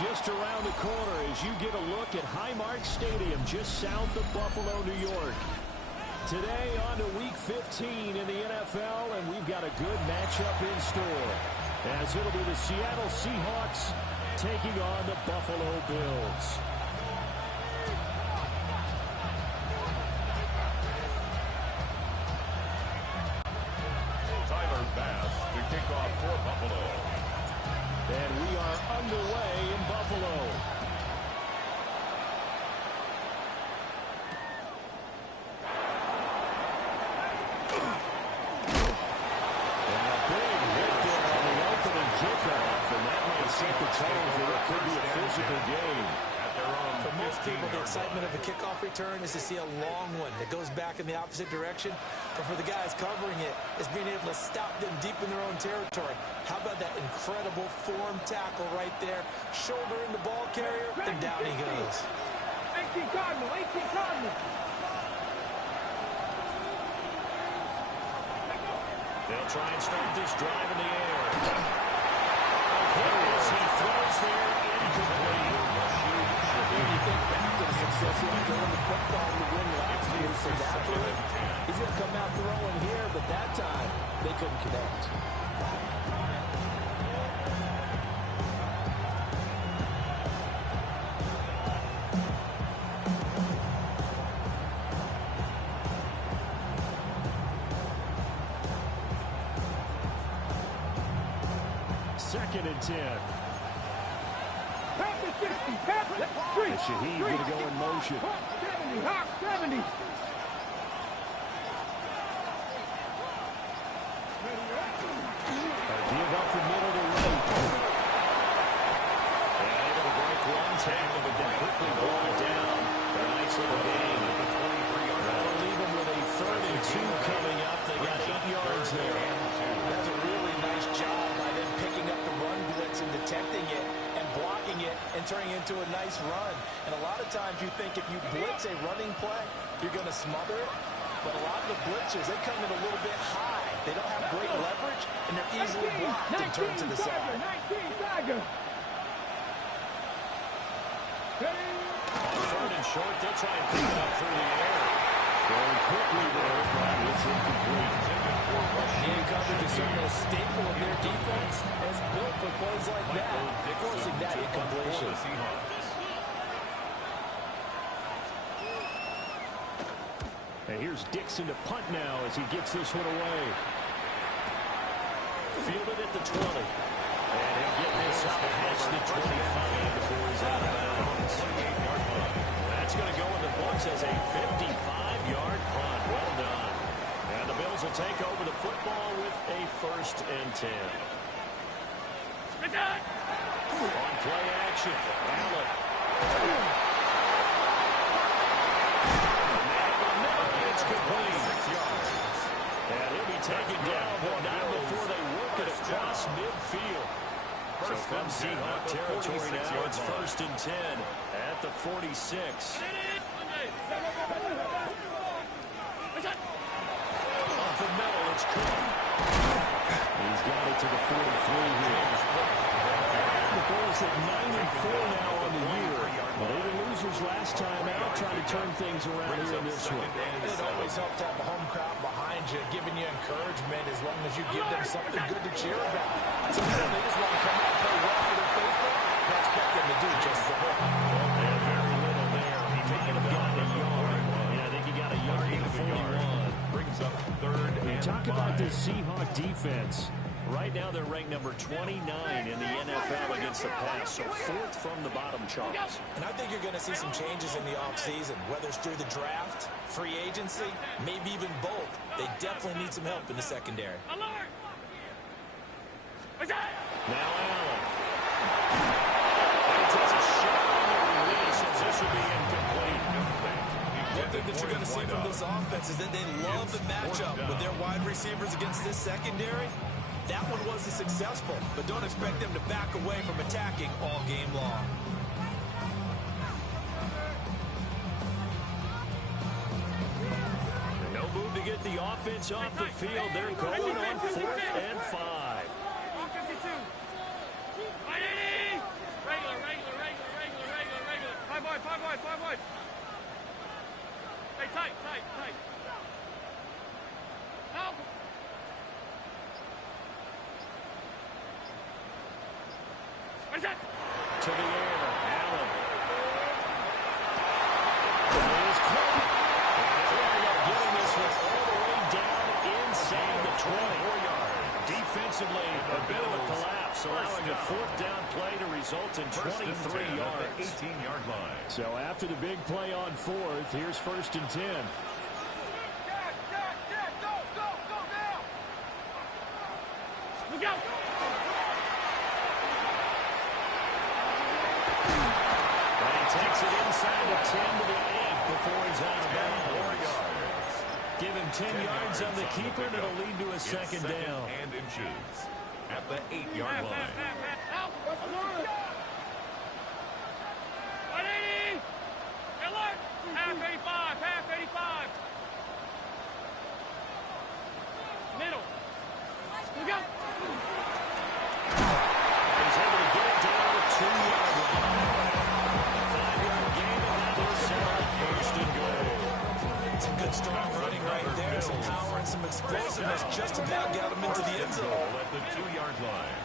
just around the corner as you get a look at Highmark Stadium just south of Buffalo, New York. Today on to Week 15 in the NFL, and we've got a good matchup in store, as it'll be the Seattle Seahawks taking on the Buffalo Bills. To kick off for Buffalo. And we are underway in Buffalo. And a big hit there on the opening kickoff, and that might set the tone for what could be a physical game. For most people, the excitement of a kickoff return is to see a long one that goes back in the opposite direction. But for the guys covering it, it's being able to stop them deep in their own territory. How about that incredible form tackle right there? Shoulder in the ball carrier, and down he goes. 18 Cardinal, 18 Cardinal. They'll try and start this drive in the air. As he throws there, incomplete. When you think back to the success of throwing the football to win last year, so naturally, he's going to come out throwing here, but that time, they couldn't connect. Second and 10. Shaheed going to go in motion. 70, Hawk, 70. Give up the middle to right. And able to break one tackle, but then quickly brought it down. A nice little gain. That'll leave them with a 3rd and 2 coming up. They got 8 yards there. That's a really nice job by them picking up the run blitz and detecting it and blocking it and turning it into a nice run. And a lot of times you think if you blitz a running play, you're going to smother it. But a lot of the blitzers, they come in a little bit high. They don't have great leverage, and they're easily blocked and turned to the side. 19 Tiger. Third and short, they'll try and pick it up through the air. Going quickly there, but it's incomplete. Man coverage is certainly a staple of their defense, and it's built for plays like that, forcing that incompletion. And here's Dixon to punt now as he gets this one away. Fielded at the 20. And he'll get this up past the 25 before he's out of bounds. That's going to go in the books as a 55-yard punt. Well done. And the Bills will take over the football with a 1st and 10. On play action, Allen. It's complete. 6 yards. And he'll be taken down, but not before they work it across midfield. So from Seahawk territory now, it's 1st and 10 at the 46. Off the middle, it's Cook. He's got it to the 43 here. The Bills at 9-4 now on the year. Well, they were losers last time out, trying to turn things around here in this one. It always helps to have a home crowd behind you, giving you encouragement as long as you give them something good to cheer about. Sometimes they just want to come out and play well for their faithful. I expect them to do just that. Well, very little there. He may have gotten a yard. Yeah, I think he got a yard to the 41. Brings up 3rd and 5. Talk about this Seahawk defense. Right now they're ranked number 29 in the NFL against the pass, so 4th from the bottom charts. And I think you're going to see some changes in the offseason, whether it's through the draft, free agency, maybe even both. They definitely need some help in the secondary. Now Allen. He takes a shot on the release, and this will be incomplete. One thing that you're going to see from this offense is that they love the matchup with their wide receivers against this secondary. That one wasn't successful, but don't expect them to back away from attacking all game long. No move to get the offense off the field. They're going on 4th and 5. Regular. To the air, Allen. That is caught. They're getting this one all the way down inside the 20. Defensively, a bit of a collapse, allowing a fourth down play to result in 23 yards. 18-yard line. So after the big play on fourth, here's 1st and 10. Look out! And he takes it inside the 10 to the 8 before he's out of bounds. Give him 10 yards on the keeper, and it'll lead to a second down. And inches at the 8-yard line. Half 85. Middle. Look out! He's able to get it down to the 2-yard line. 5-yard gain, and that will set up 1st and goal. Some good strong running right there. Some power and some explosiveness just about got him into the end zone. At the 2-yard line.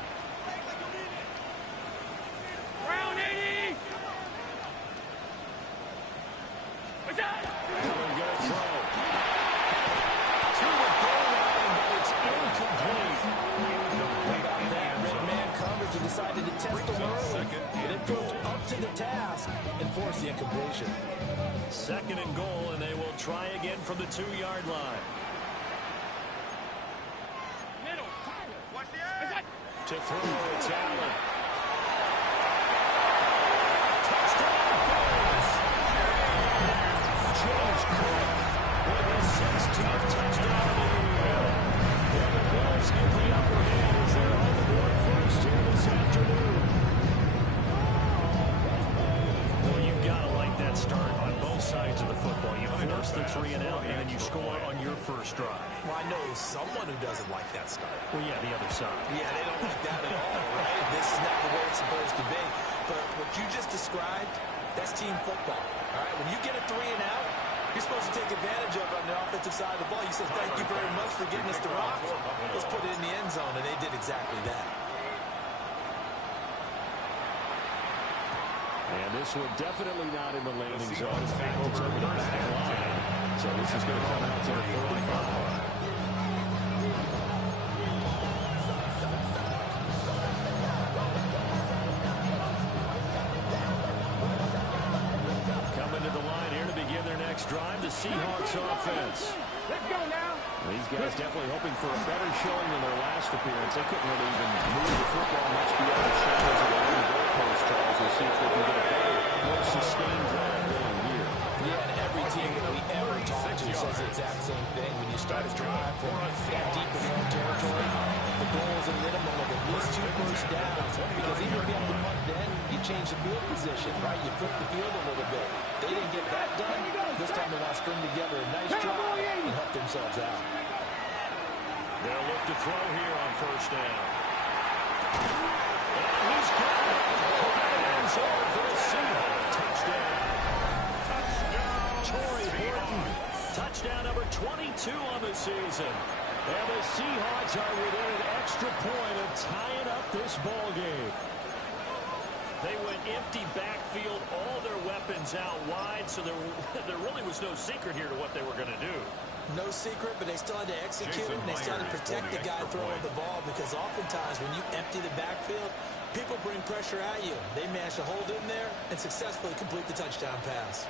Round 80! What's that? Allen going to throw. To the goal line, but it's incomplete. About that red man coverage, he decided to test the early. And it proved up to the task and forced the incompletion. 2nd and goal, and they will try again from the 2-yard line. Middle. Watch the eye. To throw, it's Allen. James Cook with his 16th touchdown of the year. And the Bills get the upper hand as they're on the board first here this afternoon. Well, you've got to like that start on both sides of the football. You force the 3 and out, and then you score on your first drive. Well, I know someone who doesn't like that start. Well, yeah, the other side. Yeah, they don't like that at all, right? This is not the way it's supposed to be. But what you just described, that's team football. All right, when you get a 3 and out, you're supposed to take advantage of it on the offensive side of the ball. You said, thank you very much for getting us the rock. Let's put it in the end zone, and they did exactly that. And this one definitely not in the landing zone. In fact, it's over the back line. So this is going to come out to the 45. Coming to the line here to begin their next drive, the Seahawks offense. Let's go now. These guys definitely hoping for a better showing than their last appearance. They couldn't really even move the football much beyond the shadows of their own goalpost, Charles. We'll see if they can get a better, more sustained drive going here. Yeah, and every team that we ever talk to says the exact same thing. When you start a drive from that deep in your own territory, the goal is a minimum of at least 2 first downs. Because even if you have to punt then, you change the field position, right? You flip the field a little bit. They didn't get that done. This time they want to string together a nice drive and help themselves out. They'll look to throw here on first down. And he's got it. And so for the Seahawks. Touchdown. Torrey Horton. Touchdown number 22 on the season. And the Seahawks are within an extra point of tying up this ball game. They went empty backfield, all their weapons out wide, so there really was no secret here to what they were going to do. No secret, but they still had to execute it, and they still had to protect the guy throwing the ball, because oftentimes when you empty the backfield, people bring pressure at you. They managed to hold in there and successfully complete the touchdown pass.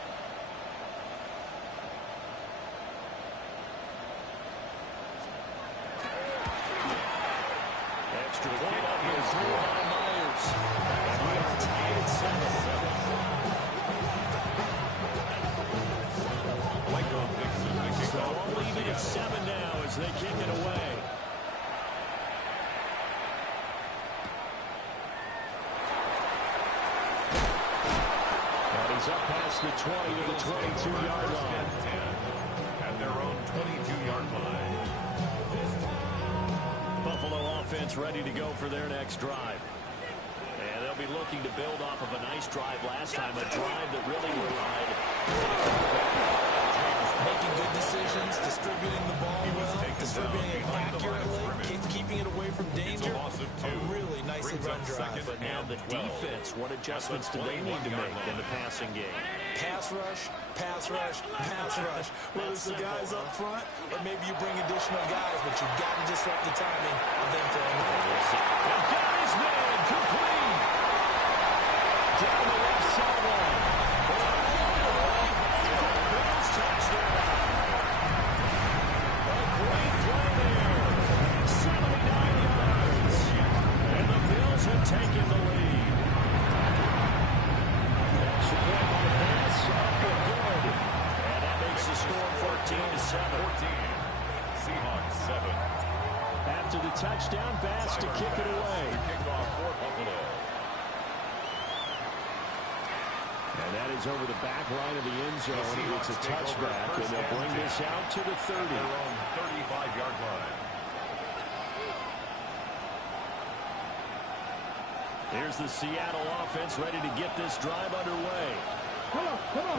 Extra point up here through by Myers. And we are tied at 7. So all even at 7 now as they kick it away. And he's up past the 20 to the 22-yard line. At their own 22-yard line. Buffalo offense ready to go for their next drive. And they'll be looking to build off of a nice drive last time, a drive that really relied Making good decisions, distributing the ball well, distributing it accurately, keeping it away from danger. A really nice healthy run drive. But now the defense, what adjustments do they need to make in the passing game? Pass rush, pass rush, pass rush. Whether it's the guys up front or maybe you bring additional guys, but you've got to disrupt the timing of them throwing the ball. And got his man complete. Down the left sideline. Bills touchdown. A great play there. 79 yards. And the Bills have taken the lead. Extra point on the pass. Up and good. And that makes the score 14-7. Seahawks 7. After the touchdown, Bass to kick it away. Kickoff for Buffalo. And that is over the back line of the end zone. It's a touchback, and they'll bring this out to the 30. Their own 35-yard line. Here's the Seattle offense ready to get this drive underway.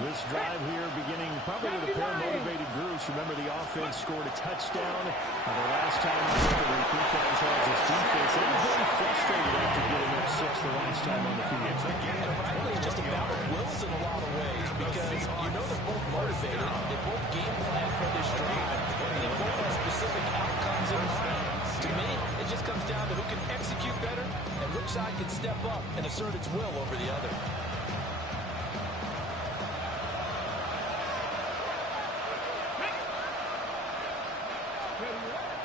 This drive here beginning probably with a pair of motivated groups. Remember, the offense scored a touchdown. The last time I looked at repeat that Charles' defense, they were very frustrated after getting up 6 the last time on the field. And frankly, it's just a battle of wills in a lot of ways because you know they're both motivated. They both game plan for this drive. And they both have specific outcomes in mind. To me, it just comes down to who can execute better and which side can step up and assert its will over the other.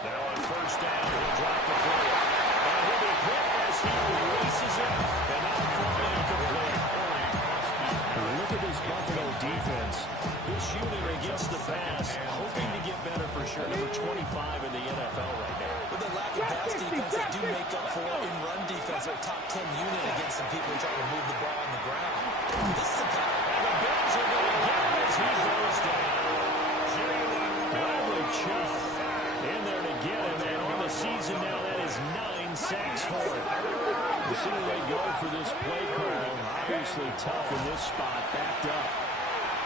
Now on first down, he'll drop the play. And he'll be hit as he releases it. And now falling incomplete. Look at this Buffalo defense. This unit against the pass, hoping to get better for sure. Number 25 in the NFL right now. With the lack of pass defense, they do make up for it in run defense. They're a top 10 unit against some people trying to move the ball on the ground. This is a pass. And the Bills are going to get him as he goes down. Bradley Chubb in there to get him. And on the season now, that is 9 sacks for him. We'll see where they go for this play call. Obviously tough in this spot. Backed up.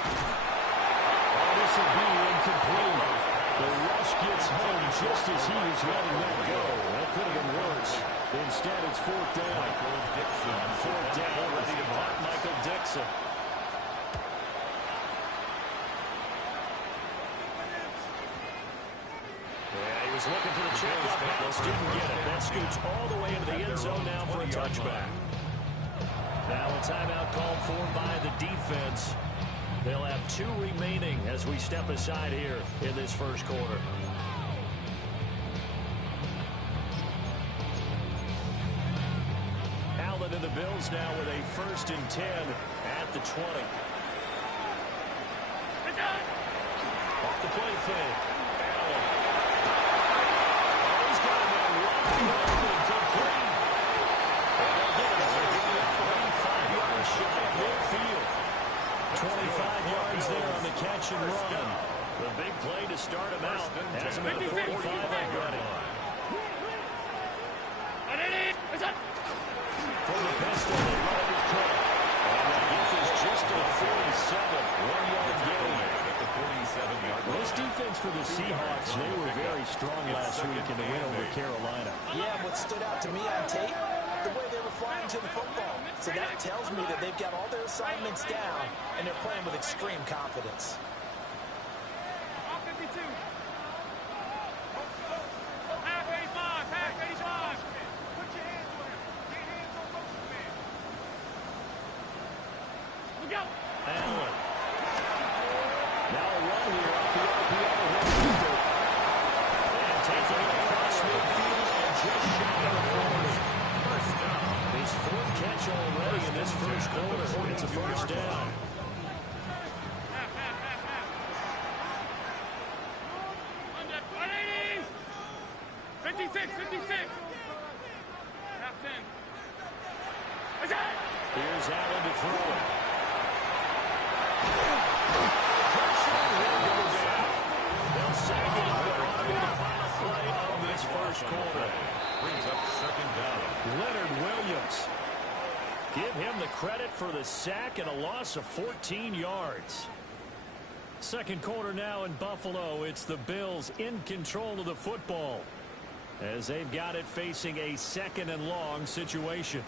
Oh, this will be incomplete. The rush gets home just as he was letting that go. That could have been worse. Instead, it's fourth down. Michael Dixon. Fourth down, ready to block Michael Dixon. Yeah, he was looking for the check-up pass, didn't get it. That scoots all the way into the end zone now for a touchback. Now a timeout called for by the defense. They'll have 2 remaining as we step aside here in this first quarter. Allen and the Bills now with a 1st and 10 at the 20. Off the play fake. Allen. Oh, he's got him in wide open, complete. And they'll get it over 25 yards shy of midfield. 25 yards there on the catch and run. The big play to start him out. Has him at the 45 already. From the pistol, they run it with Cook. And that gets us just to the 47. 1-yard gain. This defense for the Seahawks, they were very strong last week in the win over Carolina. Yeah, what stood out to me on tape, the way they were flying to the football. So that tells me that they've got all their assignments down, and they're playing with extreme confidence. All 52. Half 85, half 85. Put your hands on him. Get your hands on both of them. Look out. Allen. Now a run here off the RPO. And taking it across midfield and just shy of the 40. First down. His 4th catch already in this first quarter. It's a first down. Half, half, half, half. Under 180. 56, 56. Half 10. What's that? Here's Allen to throw it. They'll sack it up. That'll be the final play of this first quarter. Brings up 2nd down. Leonard Williams. Give him the credit for the sack and a loss of 14 yards. Second quarter now in Buffalo. It's the Bills in control of the football. as they've got it facing a 2nd and long situation.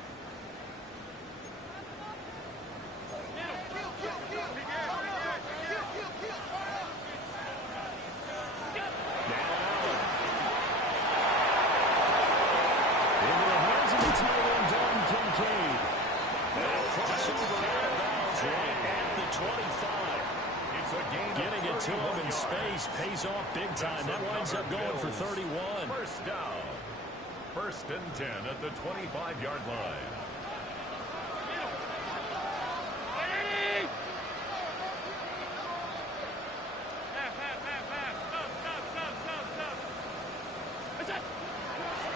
Getting it to him in space pays off big time. That winds up going for 31. First down. 1st and 10 at the 25-yard line.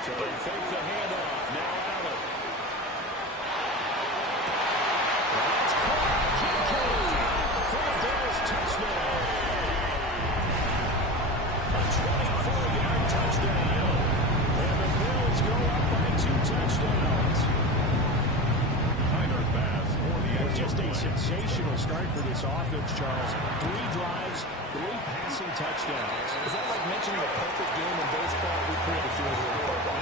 So they fake the handoff. Now Allen. That's caught. Kincaid for the Bears touchdown. A 24-yard touchdown. And the Bills go up by 2 touchdowns. Tyler Bass for the It was just a sensational start for this offense, Charles. 3 drives, 3 passing touchdowns. Is that like mentioning a perfect game in baseball? We couldn't do it in football.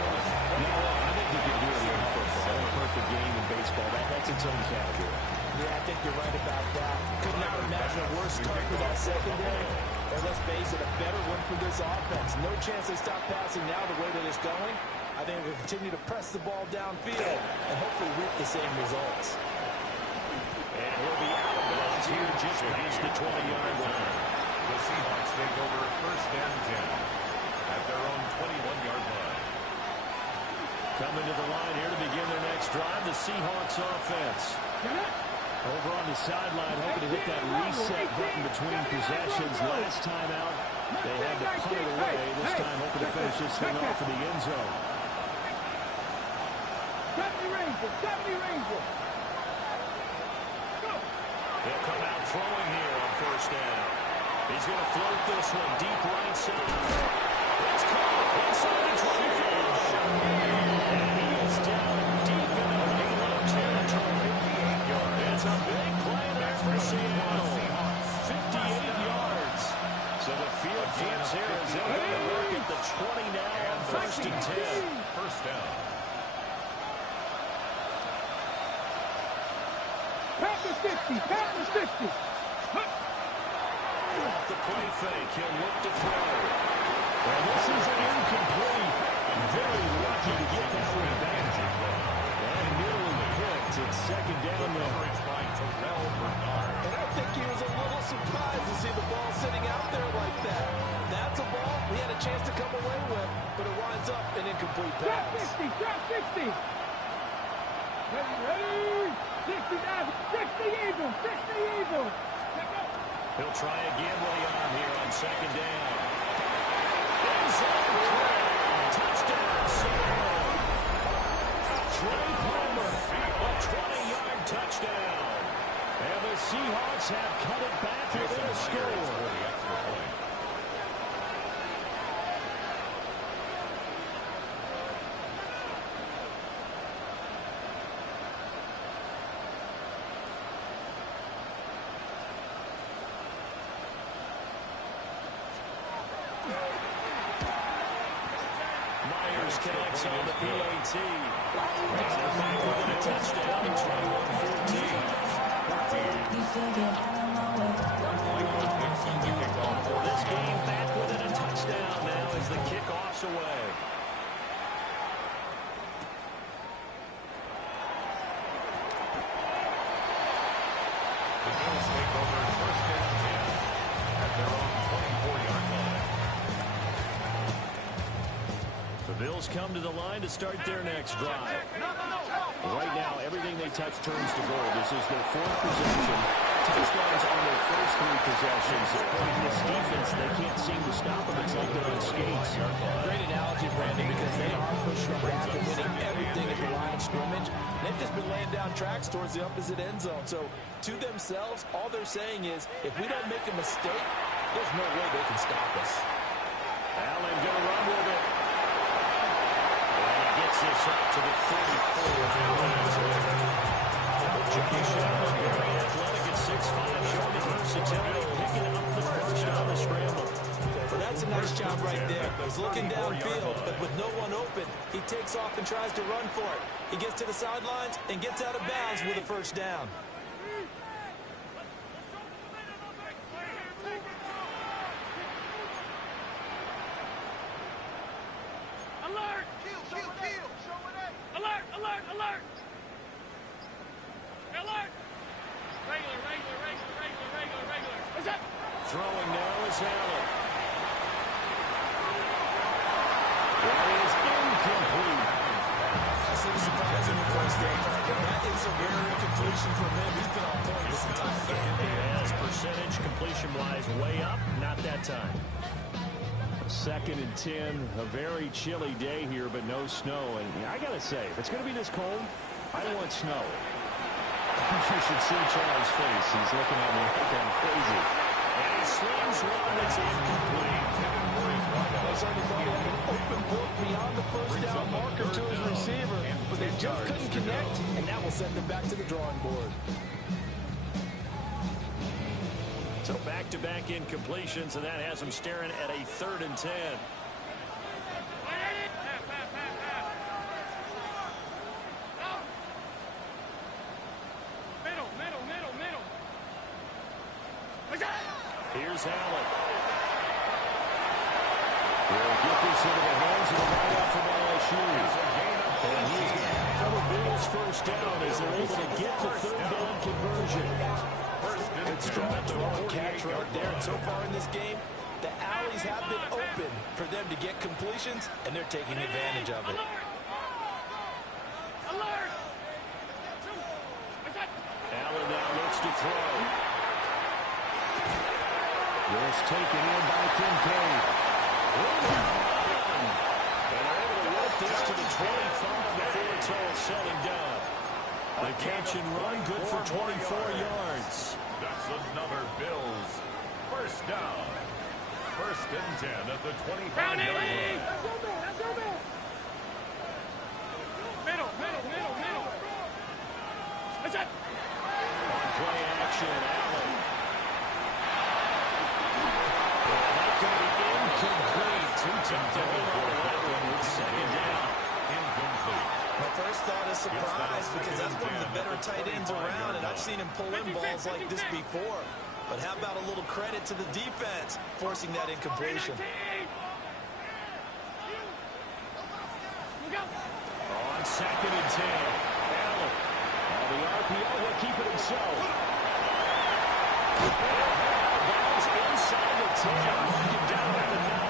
No, I think you can do it in football. A perfect game in baseball, that's its own category. Yeah, I think you're right about that. Could not imagine a worse start for that secondary. And let's face it, a better one for this offense. No chance they stop passing now the way that it's going. I think they'll continue to press the ball downfield and hopefully reap the same results. And he'll be out of bounds here just past the 20-yard line. The Seahawks take over 1st and 10 at their own 21-yard line. Coming to the line here to begin their next drive, the Seahawks offense. Over on the sideline, hoping to hit that reset button between possessions. Last time out, they had to punt it away. This time, hoping to finish this thing off in the end zone. 70 Ranger. They'll come out throwing here on 1st down. He's going to float this one deep right side. It's caught inside the 25. And he is down deep in the Buffalo territory. It's a big play there for Seattle. 58 yards. So the field flips here as they'll go to work at the 20 now on 1st and 10. 1st down. Packers 50. Off the play fake, he'll look to throw. And this is an incomplete. Very lucky to get that one back. And nearly picked. It's 2nd down now. And I think he was a little surprised to see the ball sitting out there like that. That's a ball he had a chance to come away with, but it winds up an incomplete pass. Drop 60. Ready. 60 Eagles. He'll try again with the arm here on 2nd down. Touchdown, Seattle. Trey Palmer, a 20-yard touchdown. And the Seahawks have cut it back within a score. Connects on the PAT. And they're back within a touchdown at 21-14. This game back within a touchdown now as the kickoff's away. The Bills take over 1st and 10 at their own 24-yard line. The Bills come to the line to start their next drive. Right now, everything they touch turns to gold. This is their 4th possession. Touchdowns on their first 3 possessions. This defense, they can't seem to stop them. It's like they're on skates. Great analogy, Brandon, because they are pushing back and winning everything at the line of scrimmage. They've just been laying down tracks towards the opposite end zone. So, to themselves, all they're saying is, if we don't make a mistake, there's no way they can stop us. Allen going to run with it. Gets this up to the 34. Very athletic at 6'5", showing the versatility, picking up the first on the scramble. Well, that's a nice job right there. He's looking downfield, but with no one open, he takes off and tries to run for it. He gets to the sidelines and gets out of bounds with a first down. Alert! Alert! Alert! Alert! Alert! Regular. What's that? Throwing now is Allen. That is incomplete. That's a surprising request there. That is a rare incompletion from him. He's been on point this entire game. Yes, percentage completion-wise way up. Not that time. 2nd and 10. A very chilly day here, but no snow. And I got to say, if it's going to be this cold, I want snow. You should see Charles' face. He's looking at me like I'm crazy. And he slings one that's incomplete. They certainly thought he had an open book beyond the first down marker to his receiver, but they just couldn't connect, and that will send them back to the drawing board. So back-to-back incompletions, and that has them staring at a 3rd and 10. Middle. Here's Allen. We'll get this into the hands of the wideout from LSU. And he's going to have a Bills first down as they're able to get the 3rd down conversion. Good strong throw and catch right there. And so far in this game, the alleys have been open for them to get completions, and they're taking advantage of it. Alert! Allen now looks to throw. This taken in by Kincaid. And they're able to work this to the 25 before it's all said and done. The catch and run, good for 24 yards. That's another Bills first down. 1st and 10 at the 25-yard line. Middle. What's that? On play action, Allen. That could be incomplete. Too tough to hold on to that one with 2nd down. Incomplete. My first thought is surprise, because that's one of the better tight ends around, and I've seen him pull in balls like this before. But how about a little credit to the defense forcing that incompletion? On 2nd and 10, Allen. The RPO will keep it himself. Balls inside the 10. Mark it down at the 9.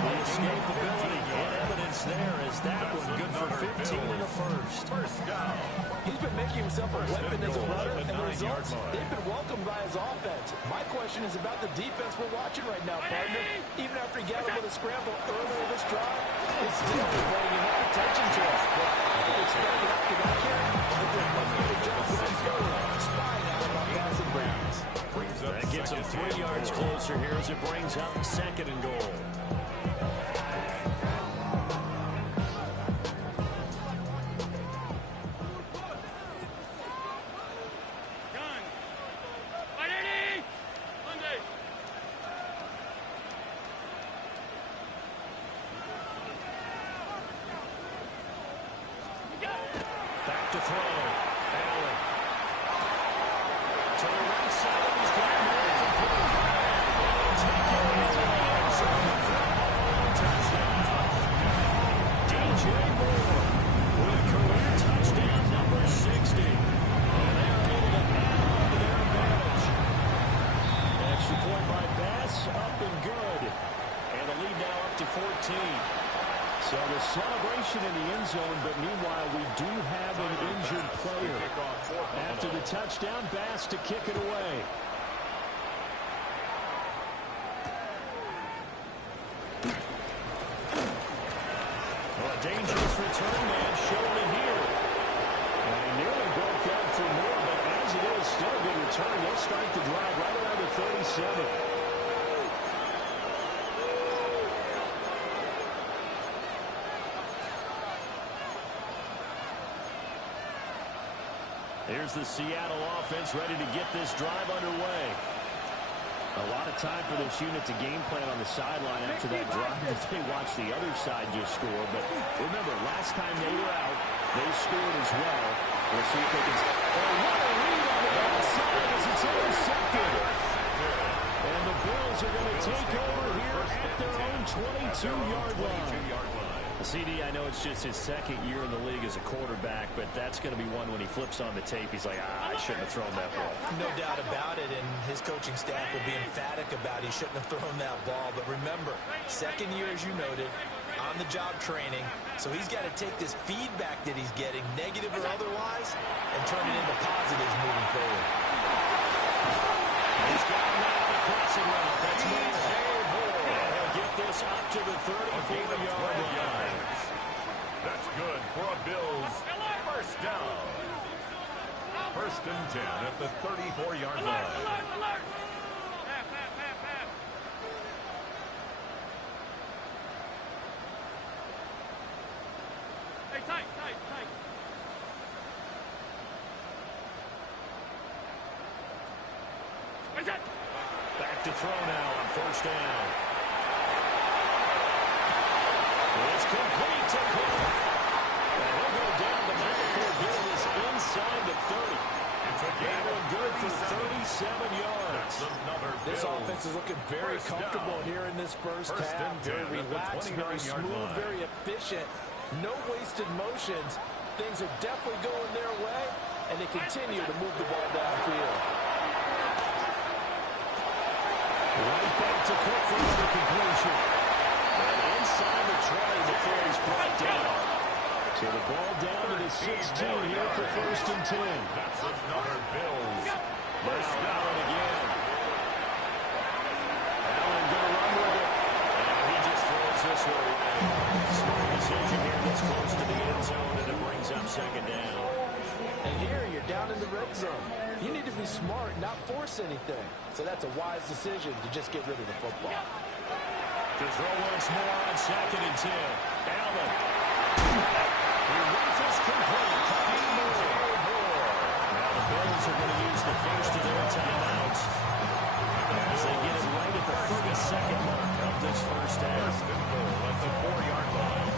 The escapability and evidence there is that one good for 15 in the first. First down. He's been making himself a weapon as a runner, and the results, they've been welcomed by his offense. My question is about the defense we're watching right now, partner. Even after he got him with a scramble earlier this drive, it's still paying enough attention to us. But I would expect it after that carry, but they're much better job going forward, spying out about passing rounds. That gets him 3 yards closer here as it brings up 2nd and goal. Back to throw. Allen. To the right side. He's got more complete. Taken into the end zone. Touchdown. DJ Moore with a career touchdown number 60. And they're able to add on to their advantage. Extra point by Bass. Up and good. And the lead now up to 14. So the celebration in the end zone, but meanwhile we do have an injured player. After the touchdown, Bass to kick it away. Well, a dangerous return man showing it here. And he nearly broke out for more, but as it is, still a good return. They'll start the drive right around the 37. Here's the Seattle offense ready to get this drive underway. A lot of time for this unit to game plan on the sideline after that drive if they watch the other side just score. But remember, last time they were out, they scored as well. We'll see if they can... Oh, what a read on the outside as it's intercepted. And the Bills are going to take over here at their own 22-yard line. CD, I know it's just his second year in the league as a quarterback, but that's going to be one when he flips on the tape. He's like, I shouldn't have thrown that ball. No doubt about it, and his coaching staff will be emphatic about he shouldn't have thrown that ball. But remember, second year, as you noted, on-the-job training, so he's got to take this feedback that he's getting, negative or otherwise, and turn it into positives moving forward. He's got him out of the crossing route. That's he'll get this up to the 34-yard line. That's good for a Bills first down. First and 10 at the 34-yard line. Hey, tight. Back to throw now on first down. It's complete to Cook. And he'll go down the middle for business inside the 30. It's a game and good for 37 yards. This offense is looking very comfortable here in this first half. Very relaxed, very smooth, very efficient. No wasted motions. Things are definitely going their way, and they continue to move the ball downfield. Right back to Cook for another completion. And inside the 20 before he's brought down. So the ball down to the 16 here for first and 10. That's another Bills. First down again. Allen going to run with it. And he just throws this one away. Smart decision here. Gets close to the end zone, and it brings up second down. And here you're down in the red zone. You need to be smart, not force anything. So that's a wise decision to just get rid of the football. To throw once more on second and 10. Allen. He rifles complete. Now the Bills are going to use the first of their timeouts as they get it right at the 32nd mark of this first half. At the 4-yard line.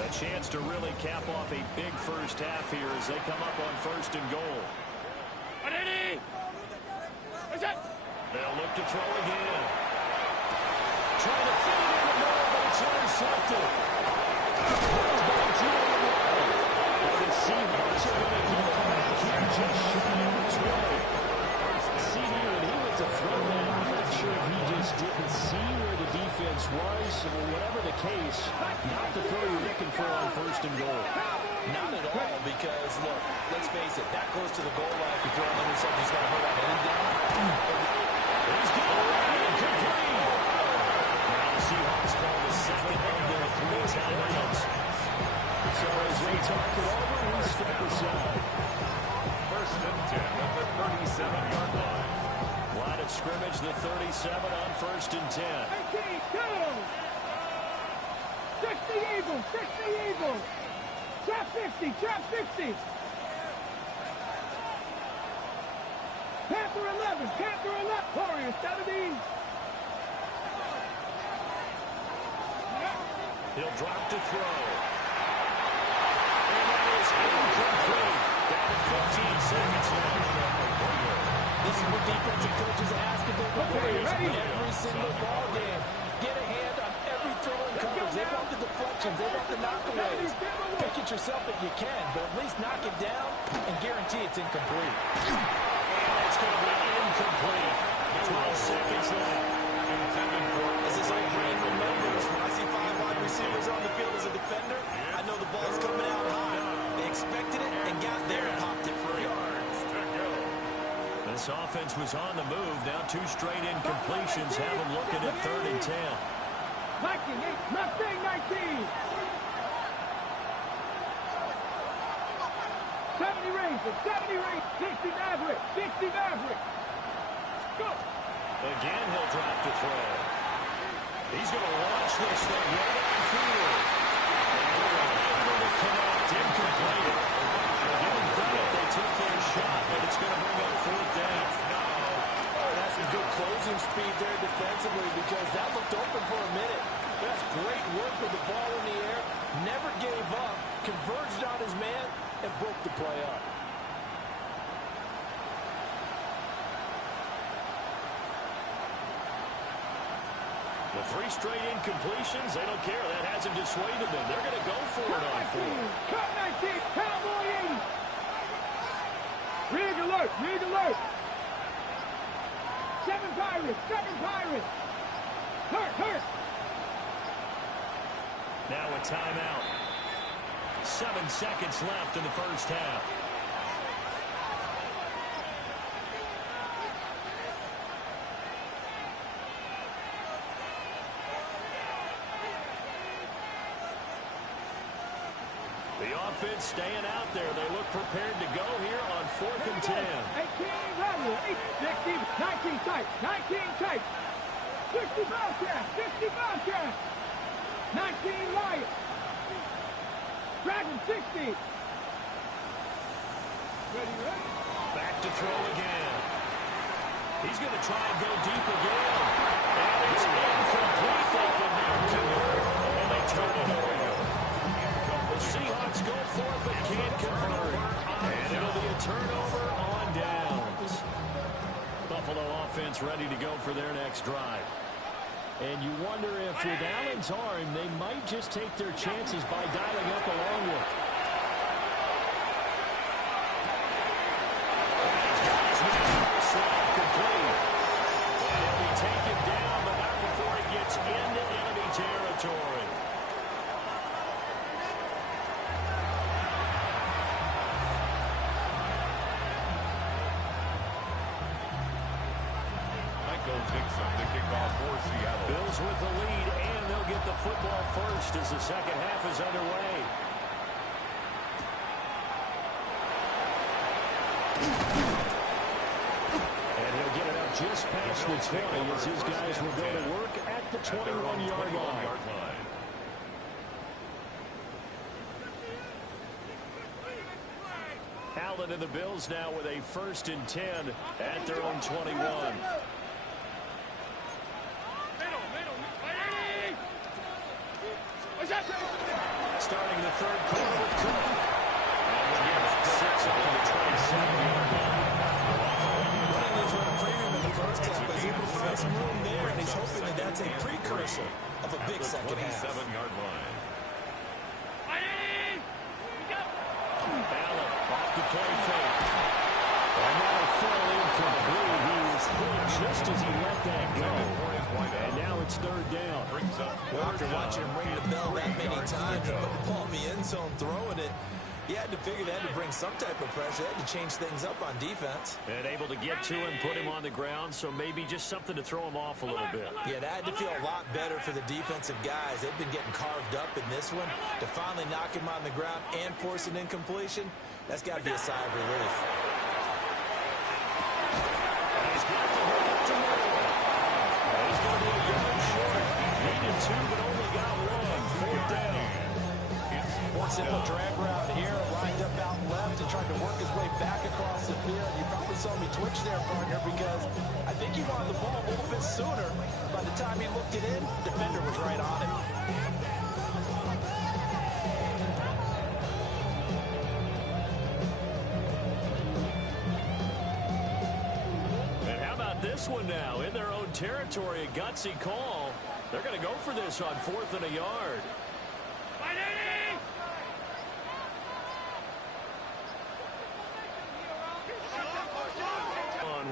A chance to really cap off a big first half here as they come up on first and goal. They'll look to throw again. Trying to fit it in the middle, but it's intercepted. The Seahawks are going to get it back here just shy of the 20. CD, when he went to throw that, I'm not sure if he just didn't see where the defense was, or whatever the case, not the throw you're looking for on first and goal. Not at all, because, look, let's face it, that close to the goal line, if you throw an interception, it's going to hurt on any down. He's got it right and complete. Now the Seahawks call the second of their 3 timeouts. So as they talk it over, we step aside. First and 10 at the 37-yard line. Line of scrimmage, the 37 on first and 10. 18, go! 60 Eagles, 60 Eagles! Trap 50, trap 50! Panther 11, Panther 11! Warriors, 70! He'll drop to throw. And that is incomplete. Down to 15 seconds left. This is what defensive coaches ask of their players every single ball game. Get a hand on every throw and coverage. They want the deflections. They want the knockaways. Pick it yourself if you can, but at least knock it down and guarantee it's incomplete. And it's going to be incomplete. 12 seconds left. As this old brain remembers, when I see 5 wide receivers on the field as a defender, I know the ball's coming out high. They expected it and got there and popped it free. This offense was on the move. Now 2 straight incompletions have them looking at 3rd and 10. 19, Mustang 19! 70 Rangers, 70 Rangers, 60 Maverick, 60 Maverick! Go! Again, he'll drop to throw. He's going to launch this thing right on field. Able to connect, incomplete. Give them credit, they took their shot, but it's going to bring up 4th down. Oh, that's straight incompletions. They don't care. That hasn't dissuaded them. They're going to go for it on 4. Cut 19, Cowboy 80. Rig alert, rig alert. 7 Pirates, 7 Pirates. Hurt. Now a timeout. 7 seconds left in the first half. The offense staying out there. They look prepared to go here on 4th and 10. 18 Rebel, 16, 19 tight, 19 tight. 60 Bobcat, 60 Bobcat. 19 Lion. Dragon 60. Ready? Back to throw again. He's going to try and go deep again. And it's incomplete. They can never convert, and they turn it over. The Seahawks go for it, but can't convert. And it'll be a turnover on downs. Buffalo offense ready to go for their next drive. And you wonder if with Allen's arm, they might just take their chances by dialing up a long one. Complete. And he'll be taken down, but not before he gets into enemy territory. The kickoff for Seattle. Bills with the lead, and they'll get the football first as the second half is underway. And he'll get it out just past the 20 as his guys will go to work at the 21-yard line. Allen and the Bills now with a 1st and 10 at their own 21. Starting the third quarter with Cook. And we'll get 6 up to the 27-yard line. Running these run premium in the first half, but he's able to find some room there, and he's hoping that that's a precursor of a big second half. 27-yard line. Allen off the play fake. And now full incomplete. He was hit just as he let that go. And now it's 3rd down. Well, after watching him ring the bell that many times and put the ball in the end zone throwing it, he had to figure they had to bring some type of pressure. They had to change things up on defense. And able to get to him, put him on the ground, so maybe just something to throw him off a little bit. Yeah, that had to feel a lot better for the defensive guys. They've been getting carved up in this one. To finally knock him on the ground and force an incompletion, that's got to be a sigh of relief. He's got to hold up to Moore. He's going to be a yard short. Needed 2, but only got 1. 4th down. Simple drag route here, lined up out left and tried to work his way back across the field. You probably saw me twitch there, partner, because I think he wanted the ball a little bit sooner. By the time he looked it in, defender was right on it. And how about this one now? In their own territory, a gutsy call. They're going to go for this on 4th and a yard.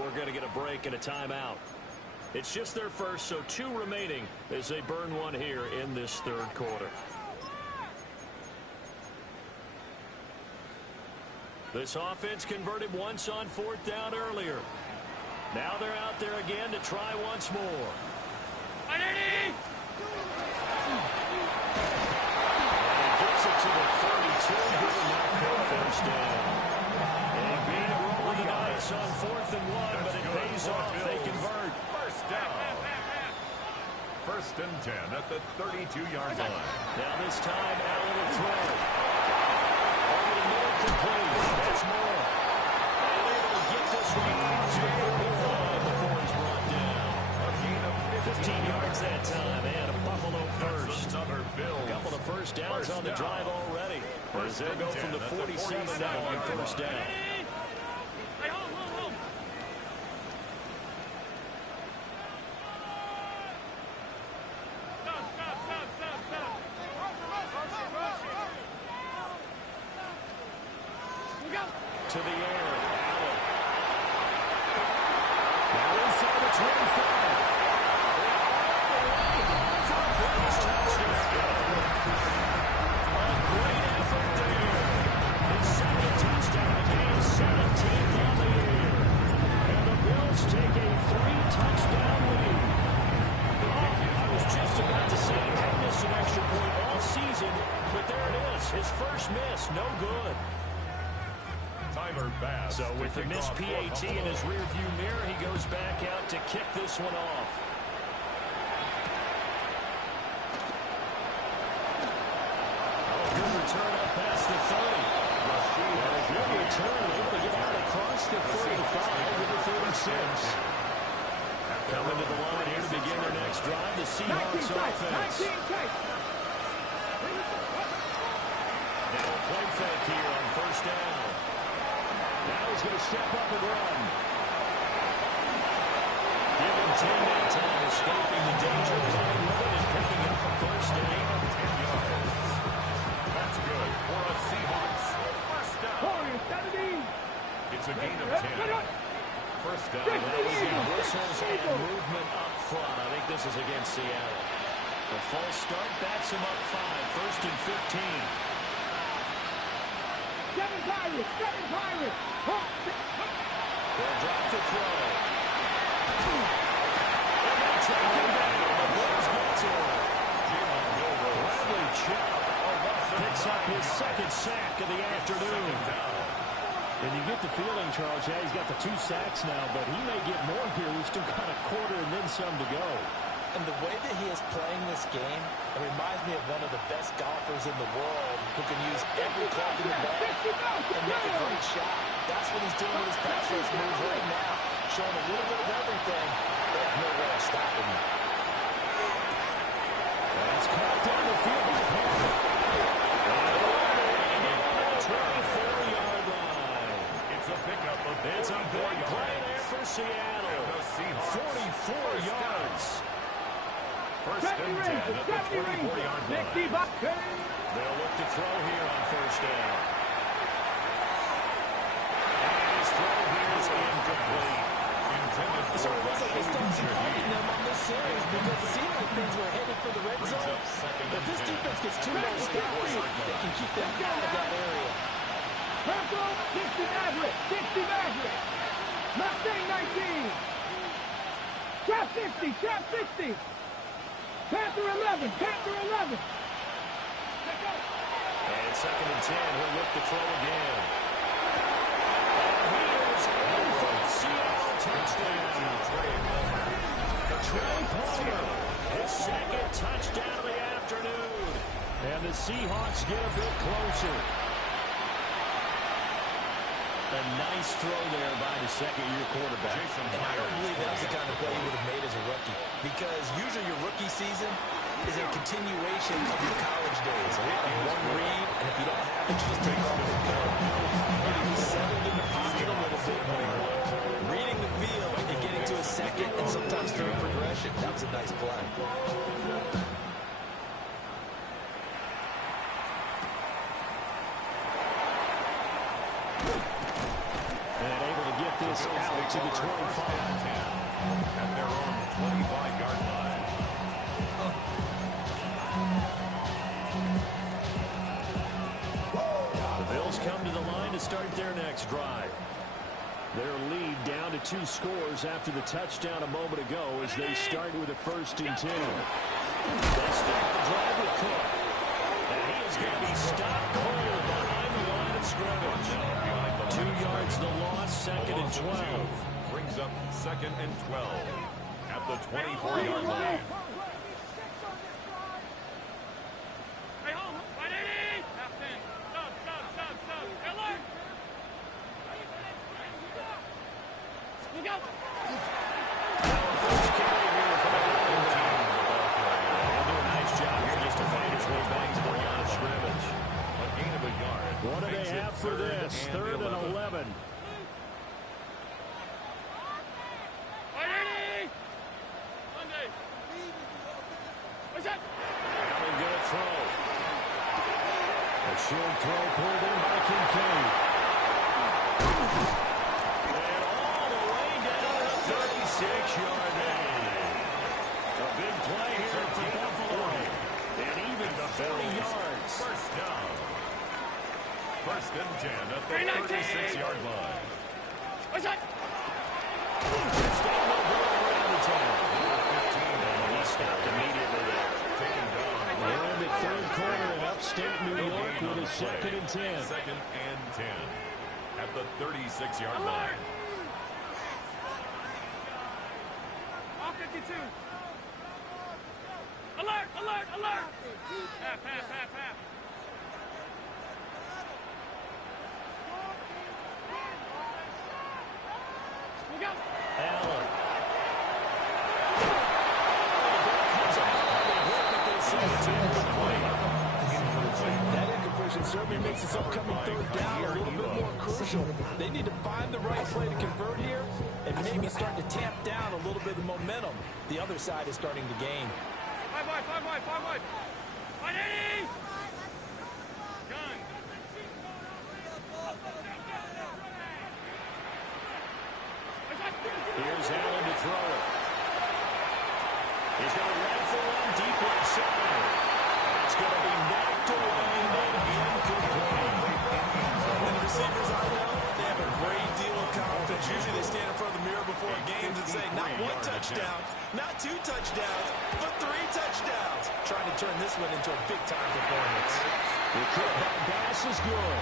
We're going to get a break and a timeout. It's just their first, so 2 remaining as they burn one here in this 3rd quarter. This offense converted once on 4th down earlier. Now they're out there again to try once more. And he gets it to the 32, good enough for a 1st down. They beat a roll of the dice on 4th and 1, but it pays off. They convert. 1st down. 1st and 10 at the 32-yard line. Now this time, Allen will throw. Over the middle, complete. That's more. And able to get this one across the 45 before he's brought down. A gain of 15 yards that time, and a Buffalo first. Another Bills. A couple of 1st downs on the drive already. As they go from the 47 now on 1st down. to the air. Allen. Now inside the 25. A great effort there. His second touchdown of the game, 17th on the year. And the Bills take a 3-touchdown lead. I was just about to say he hadn't missed an extra point all season, but there it is. His first miss, no good. So with the missed PAT in his rearview mirror, he goes back out to kick this one off. Good return up past the 30. And a good return, able to get out across the 35 to the 36. Coming to the line here to begin their next drive, the Seahawks offense. Now a play fake here on first down. Now he's going to step up and run. Give him 10 that time, escaping the danger of running with it and picking up the first down. 10 yards. That's good for a Seahawks. First down. It's a gain of 10. First down. That was the whistles and movement up front. I think this is against Seattle. The false start backs him up 5. First and 15. Seven Pirates. They'll drop the throw. And they take him down. The Bills get to him. Bradley Chubb picks up his second sack of the afternoon. And you get the feeling, Charles, yeah, he's got the 2 sacks now, but he may get more here. We've still got a quarter and then some to go. And the way that he is playing this game, it reminds me of one of the best golfers in the world who can use every club in the bag and make a great shot. That's what he's doing with his pass rush move right now, showing a little bit of everything. They have no way of stopping him. That's caught down the field by Palmer. And 24-yard line. It's a pickup of It's a big play there for Seattle. 44 yards. First and 10 at the 24-yard line. They'll look to throw here on first down. And his throw here is incomplete. Intended So for it looks like they started targeting them on this series because it seemed like things were headed for the red zone. If this defense gets 2 more stops, they can keep them out of that area. Purple, 60 Maverick. Mustang 19. Trap 60. Panther 11. And second and 10, he'll look to throw again. And he is in for the Seattle touchdown. Trey Palmer, his second touchdown of the afternoon. And the Seahawks get a bit closer. A nice throw there by the second-year quarterback. And I don't believe that was the kind of play he would have made as a rookie, because usually your rookie season is a continuation of your college days. A lot of one read, and if you don't have it, you just take off and go. Maybe he settled in the pocket a little bit more. Reading the field and getting to a second and sometimes third progression. That was a nice play. And able to get this out to the 25. At their own 25-yard line. The Bills come to the line to start their next drive. Their lead down to 2 scores after the touchdown a moment ago as they start with a first and 10. They start the drive with Cook. And he is going to be stopped cold behind the line of scrimmage. 2 yards the loss, second and 12. Brings up second and 12 at the 24-yard line. What do they have for this? Third and 11. Allen get a throw. A short throw pulled in by Kincaid. And all the way down to 36-yard line. A big play here for Buffalo. And even 40 yards. First down. First and 10 at the 36-yard line. What's that? Touchdown, no goal around the 10. And he stopped immediately there. Taken down. We're in the third quarter in upstate New York with a second and 10. Second and 10 at the 36-yard line. All 52. Alert, alert, alert. Half, half, half, half. We go. Allen. That incompletion certainly makes this upcoming third down a little bit more crucial. They need to find the right play to convert here and maybe start to tamp down a little bit of momentum. The other side is starting to gain. 5 wide, 5 wide, 5 wide. 180. Done. Here's Allen to throw it. He's going to rifle one deep left side. It's going to be knocked away and incomplete. And the receivers I know, they have a great deal of confidence. Usually they stand in front of the mirror before games and say, not one touchdown, not 2 touchdowns, but 3 touchdowns. Trying to turn this one into a big-time performance. The kickback pass is good.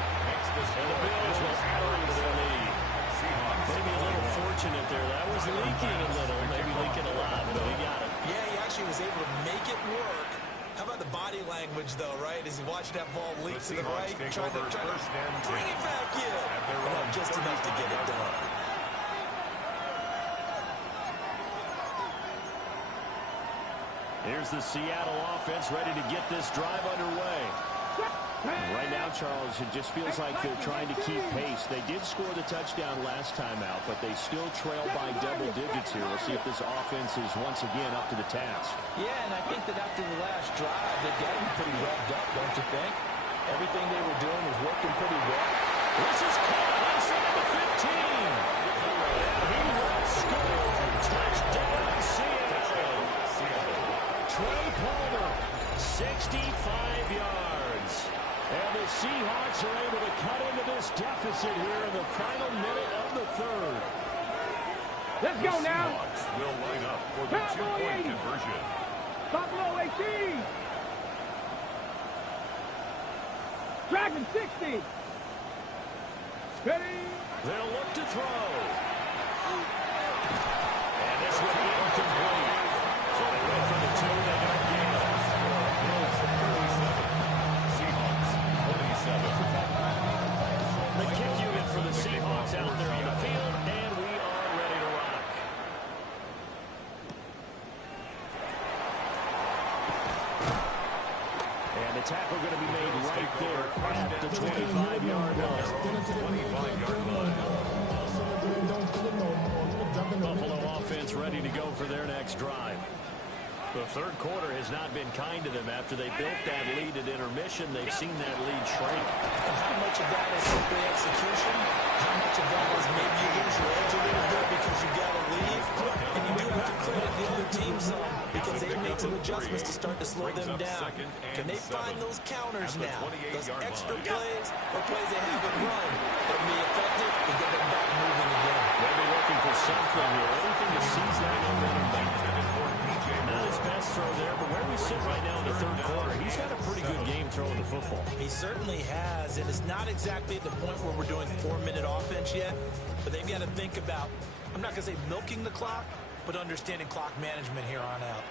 And the Bills will add on to their lead. Maybe a little fortunate there. That was leaking a little, maybe leaking a lot, but he got it. Yeah, he actually was able to make it work. How about the body language, though, right? As he watched that ball leak to the right, trying to bring it back in. And not just enough to get it done. Here's the Seattle offense ready to get this drive underway. Right now, Charles, it just feels like they're trying to keep pace. They did score the touchdown last time out, but they still trail by double digits here. We'll see if this offense is once again up to the task. Yeah, and I think that after the last drive, they've got to be pretty revved up, don't you think? Everything they were doing was working pretty well. This is caught inside the 15. He will score. Touchdown, Seattle. Trey Palmer, 65 yards. And the Seahawks are able to cut into this deficit here in the final minute of the third. Let's go now. Seahawks will line up for the 2-point conversion. Buffalo 18. Dragon 60. Ready. They'll look to throw. And this will be incomplete. So they went for the 2. They don't get it. Seahawks 27. The kick unit for the Seahawks out there on the field, and we are ready to rock. And the tackle going to be made right there at the 25-yard line. 25-yard line. Buffalo offense ready to go for their next drive. The third quarter has not been kind to them. After they built that lead at intermission, they've seen that lead shrink. And how much of that is simply execution? How much of that is maybe you lose your edge a little bit because you got to leave? And you do have to credit the other team some because they've made some adjustments to start to slow them down. Can they find those counters now? Those extra plays or plays they haven't run that will be effective to get them back moving again? They'll be looking for something here. Anything to seize that momentum back. Not his best throw there, but where we sit right now in the third quarter, he's had a pretty good game throwing the football. He certainly has, and it's not exactly at the point where we're doing 4-minute offense yet, but they've got to think about, I'm not going to say milking the clock, but understanding clock management here on out.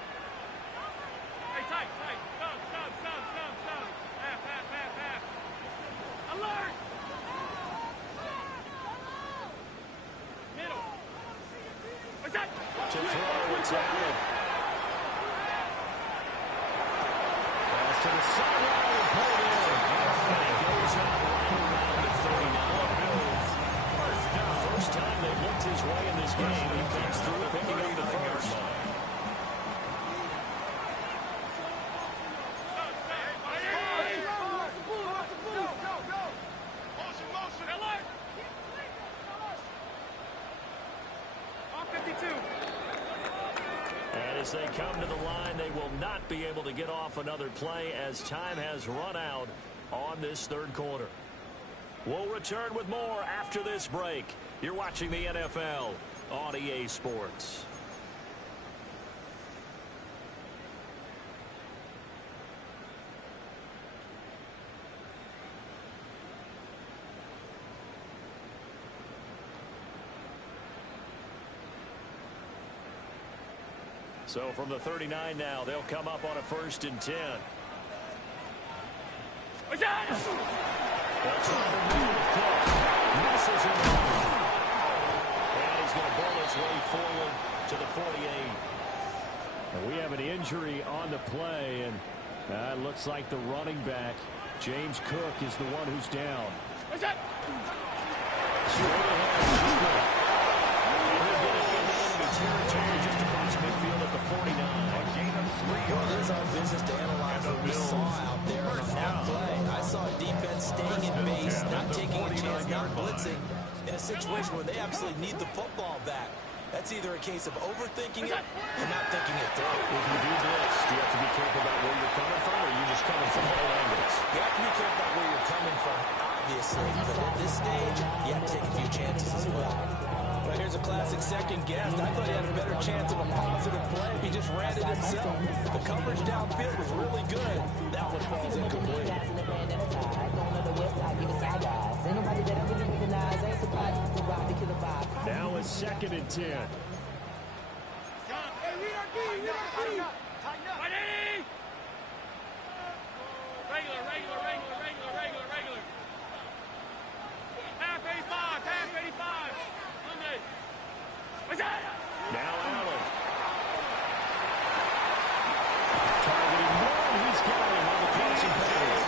Hey, tight, tight. Stop, stop, stop, stop, stop. Half, half, half, half. Alert! Middle. What's that? To throw, it's Allen. Pass to the sideline and pulled in. And he goes out right around the 39. First time they've looked his way in this game. He comes through picking up the first. As they come to the line, they will not be able to get off another play as time has run out on this third quarter. We'll return with more after this break. You're watching the NFL on EA Sports. So from the 39 now, they'll come up on a 1st and 10. That's misses him. And he's going to ball his way forward to the 48. And we have an injury on the play, and it looks like the running back, James Cook, is the one who's down. Straight ahead. We're getting into enemy territory just across midfield at the 49. Well, it is our business to analyze what we saw out there on that play. I saw a defense staying in base, not taking a chance, not blitzing, in a situation where they absolutely need the football back. That's either a case of overthinking it or not thinking it through. If you do blitz, do you have to be careful about where you're coming from, or are you just coming from all angles? You have to be careful about where you're coming from, obviously. But at this stage, you have to take a few chances as well. Well, here's a classic second guess. I thought he had a better chance of a positive play if he just ran it himself. The coverage downfield was really good. That one falls incomplete. Now it's 2nd and 10. Regular. Half 85. Now Allen. Targeting one. He's got him on the crossing penalty.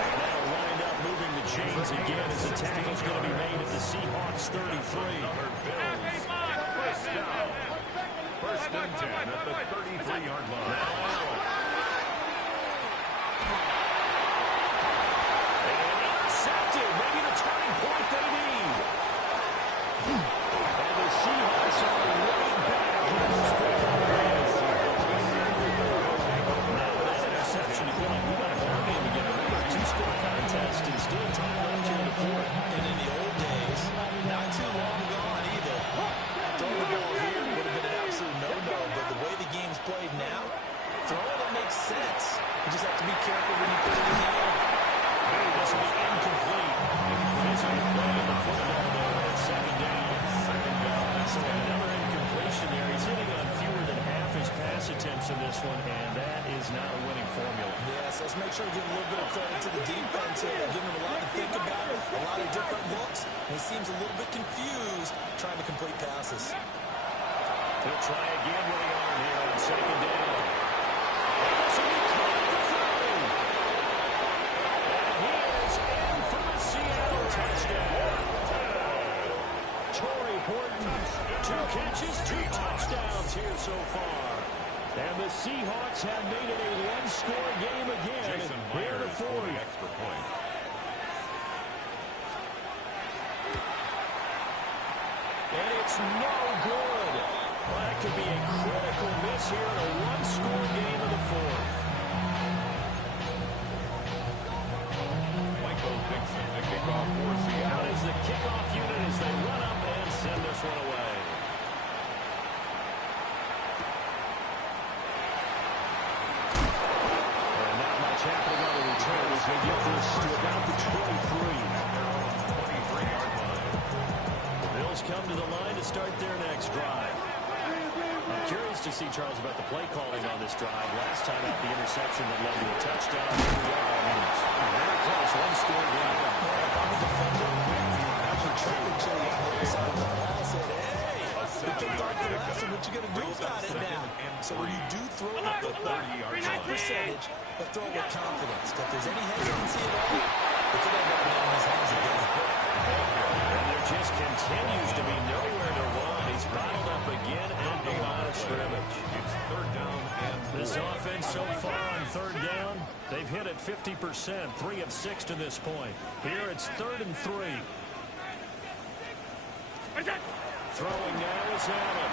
And that'll wind up moving the chains again as the tackle's going to be made at the Seahawks 33. First and 10 at the 33-yard line. Now Allen. And intercepted. Maybe the turning point they need. And the Seahawks are right back in this football. Now with that interception, you feel like we got a ball game again. Remember, a 2-score contest and still time left here in the fourth. And in the old days, not too long gone either. Throwing the ball here would have been an absolute no-no, but the way the game's played now, throwing it makes sense. You just have to be careful when you put it in the air. Hey, this will be incomplete. Physical play in the football there at 2nd down. So another incompletion there. He's hitting on fewer than half his pass attempts in this one, and that is not a winning formula. Yes, let's make sure to give a little bit of credit to the defense here. They're giving him a lot to think about, a lot of different looks, and he seems a little bit confused trying to complete passes. He'll try again with the arm here on 2nd down. As he caught the throw. And he is in for the Seattle touchdown. Torrey Horton, 2 catches, 2 touchdowns here so far. And the Seahawks have made it a 1-score game again here in the fourth. Extra point. And it's no good. Well, that could be a critical miss here in a 1-score game in the fourth. Michael Dixon, the kickoff for Seattle. Out is the kickoff unit as they run up and send this one away. And not much happening on the return as they get this to about the 23. The Bills come to the line to start their next drive. I'm curious to see, Charles, about the play calling on this drive. Last time out, the interception that led to a touchdown. Here we are. I mean, it's very close, 1-score game. Yeah, I'm a defender. After training Chili on the other side of the ball, said, hey, you kicked off the last one, what you going to do about it now? So when you do throw it with the high percentage, but throw it with confidence. If there's any hesitancy at all, it could end up in his hands again. And there just continues to be nowhere to run. He's bottled up again at the line of scrimmage. It's 3rd down and 4. This offense so far on 3rd down, they've hit it 50%, 3 of 6 to this point. Here it's 3rd and 3. Throwing now is Allen.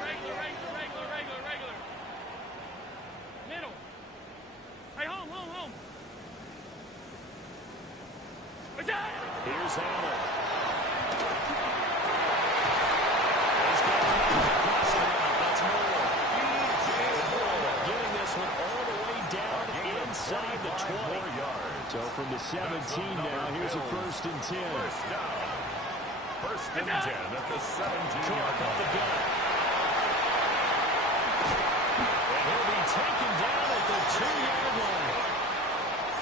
Regular. Middle. Hey, home. Here's Allen. That's Moore. Getting this one all the way down inside the 20. So from the 17 now, here's a 1st and 10. First and 10 at the 17-yard line. The gun. And he'll be taken down at the 2-yard line.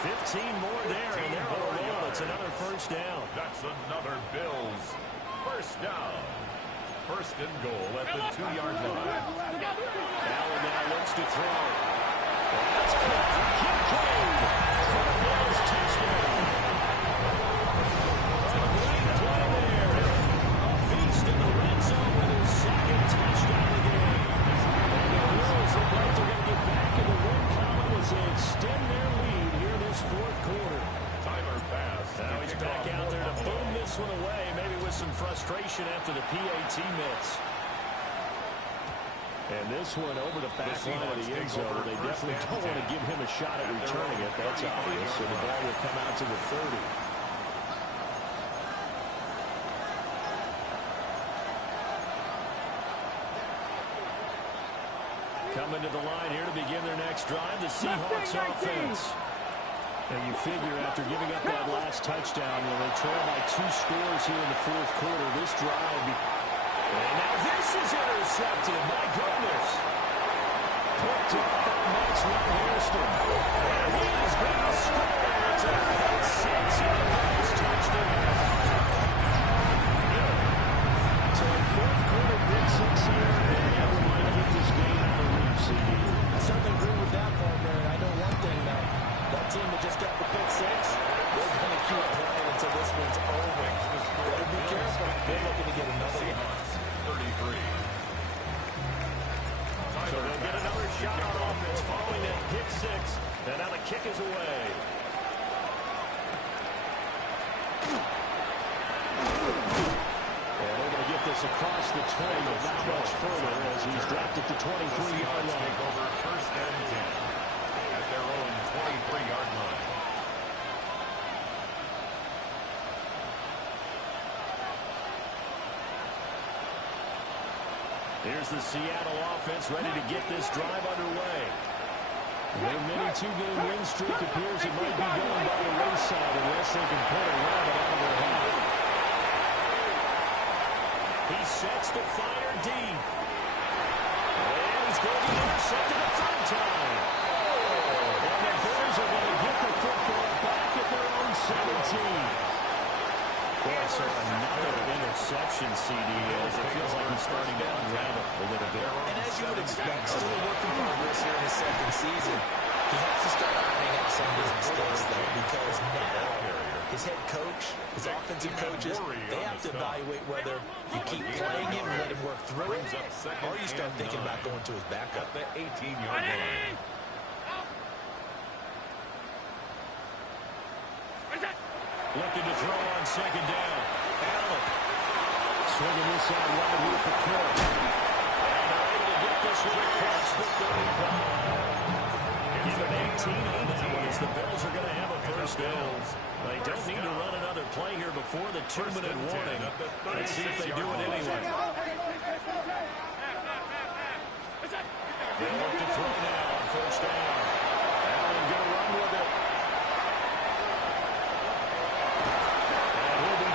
15 more there, and they're on a roll. It's another 1st down. That's another Bills 1st down. 1st and goal at the 2-yard line. Allen now looks to throw. That's caught for Kincaid for the Bills touchdown. A great play there. A beast in the red zone with his 2nd touchdown of the game. And the Bills look like they're going to get back in the win column as they extend their lead here this 4th quarter. Tyler Bass. Now he's back out there to boom this one away, maybe with some frustration after the PAT miss. And this one over the back line of the end zone. They definitely don't want to give him a shot at returning it. That's obvious. So the ball will come out to the 30. Coming to the line here to begin their next drive, the Seahawks offense. And you figure after giving up that last touchdown, they trail by 2 scores here in the 4th quarter. This drive, and now this is intercepted. My goodness. Picked off by Maxwell Hairston. And he is going to score. It's a pick 6 on the last touchdown. So a 4th quarter pick 6 here, and never mind get this game out of reach, CD. I certainly agree with that, partner. And I know one thing now. That team that just got the pick 6, they're going to keep playing until this one's over. Better be careful. They're looking to get another one. 33. So they'll get another shot on offense following that pick 6. And now the kick is away. And able to get this across the 20, but not much further as he's dropped it to 23-yard line. Take over 1st and 10 at their own 23-yard line. Here's the Seattle offense ready to get this drive underway. Their mini 2-game win streak appears it might be going by the wayside unless they can put a rabbit out of their hat. He sets the fire deep. And he's going to be intercepted a 3rd time. And the Bears are going to get the football back at their own 17. Boy, so another interception, CD, as it feels like he's starting to unravel a little bit. And as you would expect, still a work in progress here in his 2nd season. He has to start ironing out some of his mistakes, though, because now his head coach, his offensive coaches, they have to evaluate whether you keep playing him and let him work through it, or you start thinking about going to his backup. The 18-yard line. Looking to throw on 2nd down. Allen swinging this out wide here for Cook. And they're able to get this one across the 35. Give him 18 on that one as the Bills are going to have a 1st down. They don't need to run another play here before the 2-minute warning. Let's see if they do it anyway. They look to throw now on 1st down. Allen going to run with it.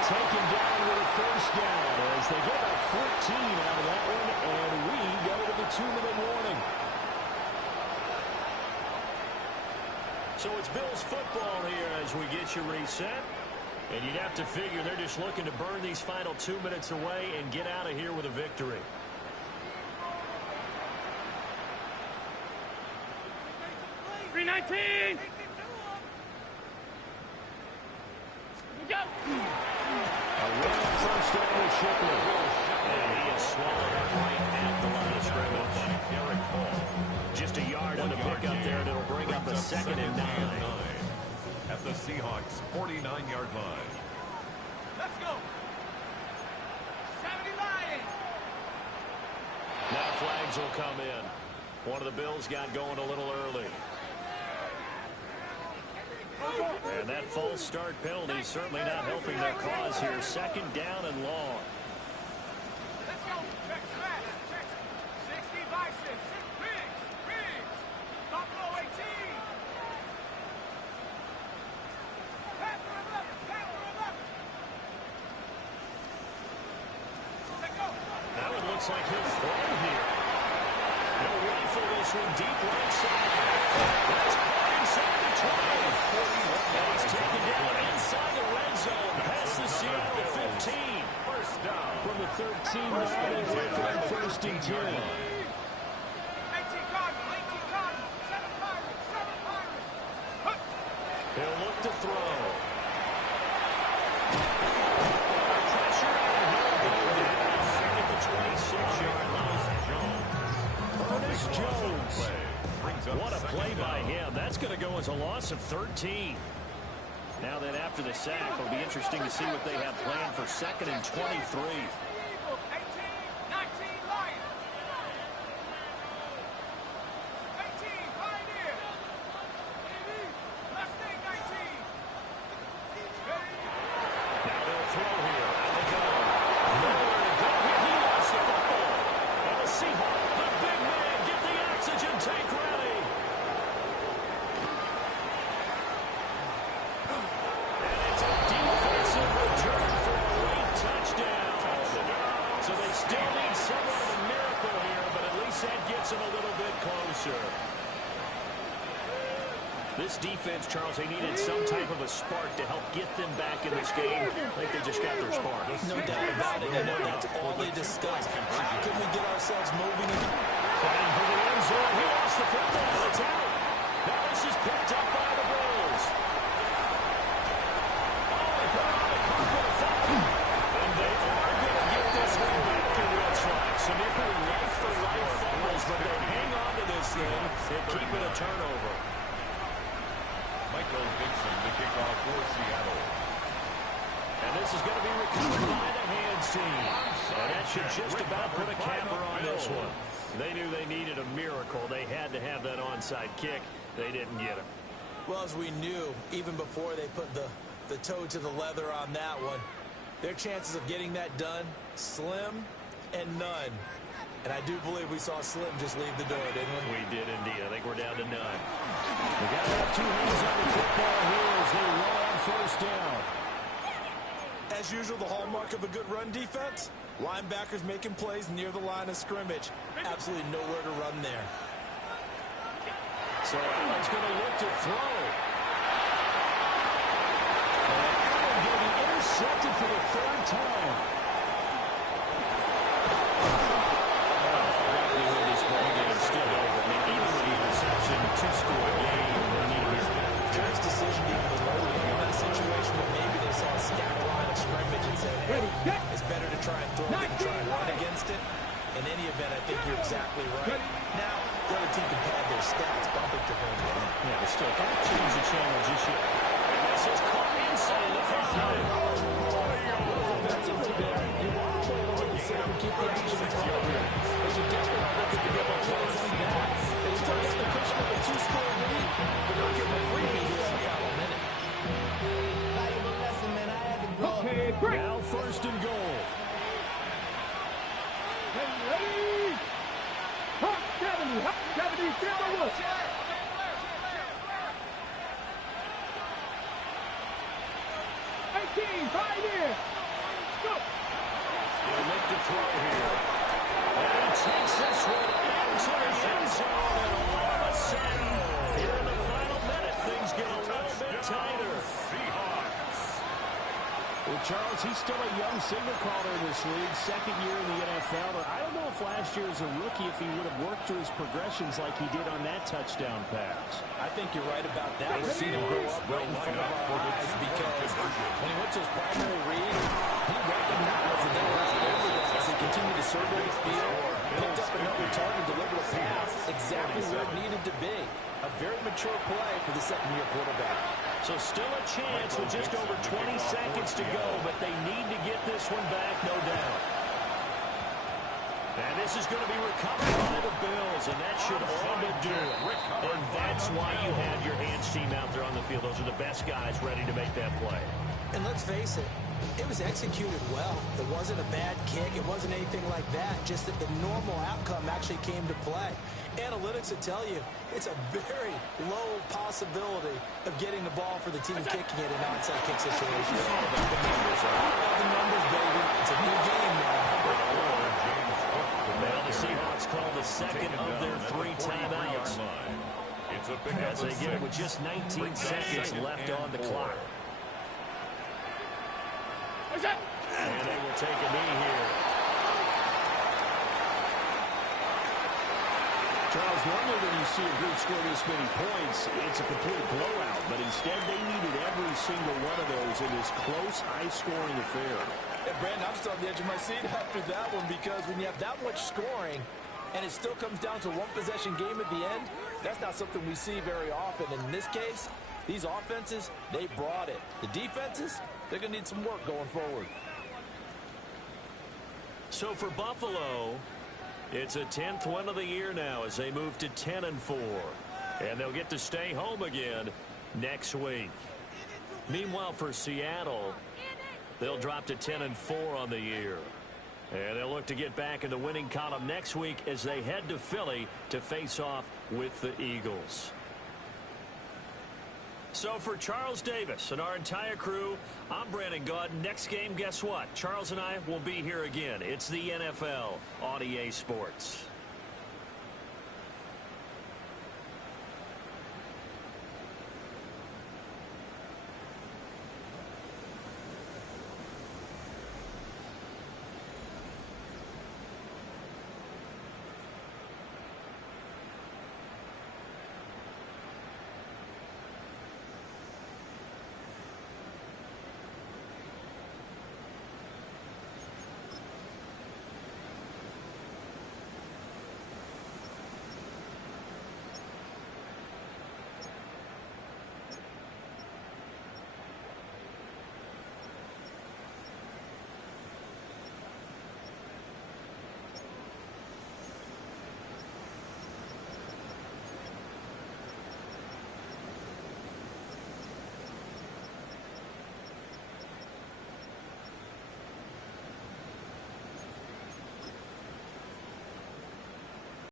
Taken down with a 1st down as they get about 14 out of that one, and we go to the 2-minute warning. So it's Bills football here as we get you reset. And you'd have to figure they're just looking to burn these final 2 minutes away and get out of here with a victory. $3.19. Go. A run 1st down with Shipley. And he is swallowed up right at the line of scrimmage. Just a yard on the pickup there, and it'll bring up a 2nd and 9. At the Seahawks 49-yard line. Let's go. 70 Lions. Now flags will come in. One of the Bills got going a little early. And that false start penalty certainly not helping their cause here. Second down and long. Let's go. Check, check. 60 Bison. Riggs. Buffalo 18. Panther 11. Let's go. Now it looks like he'll throw here. He'll rifle this one deep right side. That's caught inside the 20. And he's taken down inside the red zone past the Seattle 15. First down. From the 13, now they work on first and 10. 18 Cardinals. 7 Pirates. He'll look to throw. Pressure and he'll go down at the 26-yard line. Ernest Jones. What a play by him. That's going to go as a loss of 13. Now that after the sack, it'll be interesting to see what they have planned for second and 23. 18, 19 Lions. 18 Pioneer. Mustang 19. Now they'll throw here. Out they go. Nowhere to go here. He lost the football. And the Seahawks, the big man, get the oxygen tank ready. And it's a defensive return for a late touchdown. So they still need somewhat of a miracle here, but at least that gets them a little bit closer. This defense, Charles, they needed some type of a spark to help get them back in this game. I think they just got their spark. No doubt about it. I know that's all they discussed. How can we get ourselves moving? Fighting for the end zone. He lost the football. It's out. Now this is picked up by the Bills. Oh, they put on a couple of fumbles. And they are going to get this one back, it looks like. Some equal life-for-life fumbles, but they hang on to this thing and keep it a turnover. Michael Dixon to kick off for Seattle. And this is going to be recovered by the hands team. And that should just about put a capper on this one. They knew they needed a miracle. They had to have that onside kick. They didn't get it. Well, as we knew, even before they put the toe to the leather on that one, their chances of getting that done, slim and none. And I do believe we saw Slim just leave the door, didn't we? We did indeed. I think we're down to none. We got to have two hands on the football here as they run on first down. As usual, the hallmark of a good run defense, linebackers making plays near the line of scrimmage. Absolutely nowhere to run there. So Allen's going to look to throw. And Allen getting intercepted for the third time. Two-score game. Terry's decision even was right in that situation, but maybe they saw a stacked line of scrimmage and said, hey, it's better to try and throw than to try and run against it. In any event, I think you're exactly right. Now, the other team can pad their stats, but I think they're going to win. Yeah, but still, don't change the channel just yet. And this is caught inside the 5. Defensively there, you want to play a little safe and keep the action flowing here. But you definitely don't look at the give up plays like that. They still get the cushion of a two-score lead, but they'll give them a freebie here in the final minute. Okay, great. Now first and goal. Ready? Hot 70, stand by look. 18, Pioneer. Go. He'll look to throw here. And he takes this one into the end zone. And all of a sudden, here in the final minute, things get a little bit tighter. Seahawks. Well, Charles, he's still a young signal caller in this league, second year in the NFL. But I don't know if last year as a rookie, if he would have worked through his progressions like he did on that touchdown pass. I think you're right about that. We've seen him grow up right in front of our eyes because when he went to his primary read, he recognized that they were all over that as he continued to survey his field, picked up another target, delivered a pass exactly where it needed to be. A very mature play for the second-year quarterback. So still a chance with just over 20 seconds to go, but they need to get this one back, no doubt. And this is going to be recovered by the Bills, and that should all but do it. And that's why you have your hands team out there on the field. Those are the best guys ready to make that play. And let's face it, it was executed well. It wasn't a bad kick. It wasn't anything like that. Just that the normal outcome actually came to play. Analytics will tell you it's a very low possibility of getting the ball for the team kicking it in an onside kick situation. All about the numbers, all about the numbers, baby. It's a new game now. Well, the Seahawks call the second of their 3 timeouts as they get it with just 19 seconds left on the clock. And they will take a knee here. Charles, normally when you see a group score this many points, it's a complete blowout. But instead, they needed every single one of those in this close, high-scoring affair. And Brandon, I'm still on the edge of my seat after that one because when you have that much scoring and it still comes down to one possession game at the end, that's not something we see very often. In this case, these offenses, they brought it. The defenses, they're going to need some work going forward. So for Buffalo, it's a 10th win of the year now as they move to 10-4. And they'll get to stay home again next week. Meanwhile, for Seattle, they'll drop to 10-4 on the year. And they'll look to get back in the winning column next week as they head to Philly to face off with the Eagles. So for Charles Davis and our entire crew, I'm Brandon Gaud. Next game, guess what? Charles and I will be here again. It's the NFL on EA Sports.